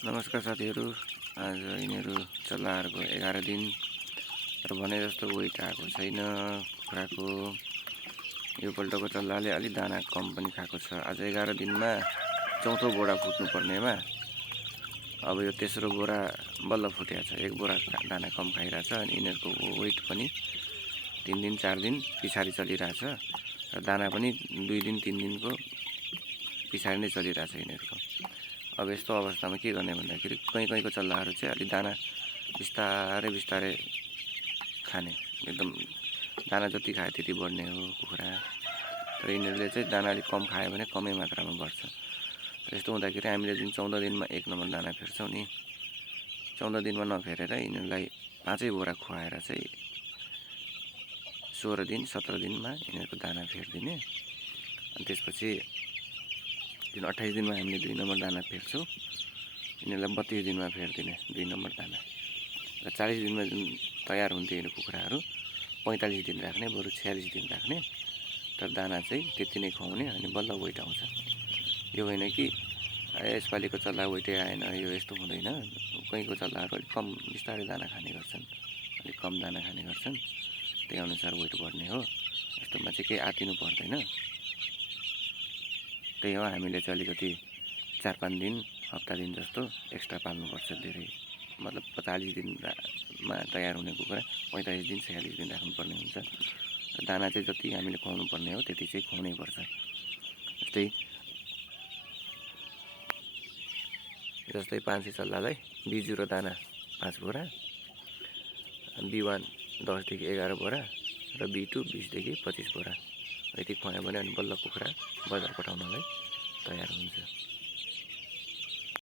नमस्कार साथीहरू। आज यिनीहरू चल्लाहरूको 11 दिन र भने जस्तो वेट आएको छैन कुखुराको। यो पल्टको चल्लाले अलि दाना कम पनि खाएको छ। आज 11 दिनमा चौथो बोरा फुट्नु पर्नेमा अब यो तेस्रो बोरा बल्ल फुटेको छ। एक बोरा दाना कम खाइरहेछ अनि यिनीहरूको वेट पनि 3 दिन 4 दिन पछाडि चलिरहेछ र दाना पनि 2 दिन 3 दिनको पछाडि नै चलिरहेछ यिनीहरूको। अब यस्तो अवस्थामा के गर्ने भन्दाखेरि कहीँको चल्लाहरू चाहिँ अलि दाना बिस्तारै खाने, एकदम दाना जति खायो त्यति बढ्ने हो कुखुरा। तर यिनीहरूले चाहिँ दाना अलिक कम खायो भने कमै मात्रामा बढ्छ। यस्तो हुँदाखेरि हामीले जुन 14 दिनमा 1 नम्बर दाना फेर्छौँ नि, 14 दिनमा नफेरेर यिनीहरूलाई 5 बोरा खुवाएर चाहिँ 16 दिन 17 दिनमा यिनीहरूको दाना फेरिदिने। अनि त्यसपछि जुन 28 दिनमा हामीले 2 नम्बर दाना फेर्छौँ यिनीहरूलाई 32 दिनमा फेरिदिने 2 नम्बर दाना। र 40 दिनमा जुन तयार हुन्थ्यो यिनीहरू कुखुराहरू 45 दिन राख्ने, बरु 46 दिन राख्ने। तर दाना चाहिँ त्यति नै खुवाउने अनि बल्ल वेट आउँछ। यो होइन कि यसपालिको चल्ला वेटै आएन, यो यस्तो हुँदैन। कहीँको चल्लाहरू अलिक कम बिस्तारै दाना खाने गर्छन्, अलिक कम दाना खाने गर्छन्, त्यही अनुसार वेट बढ्ने हो। यस्तोमा चाहिँ केही आत्तिनु पर्दैन। त्यही हो, हामीले चाहिँ अलिकति 4-5 दिन हप्ता दिन जस्तो एक्स्ट्रा पाल्नुपर्छ। धेरै मतलब 40 दिनमा तयार हुने कुखुरा 45 दिन 46 दिन राख्नुपर्ने हुन्छ। दाना चाहिँ जति हामीले खुवाउनु पर्ने हो त्यति चाहिँ खुवाउनै पर्छ। जस्तै 500 चल्लालाई बिजु र दाना 5 बोरा, B1 10 देखि 11 बोरा र B2 20 देखि 25 बोरा यति खुवायो भने अनि बल्ल कुखुरा बजार पठाउनलाई तयार हुन्छ।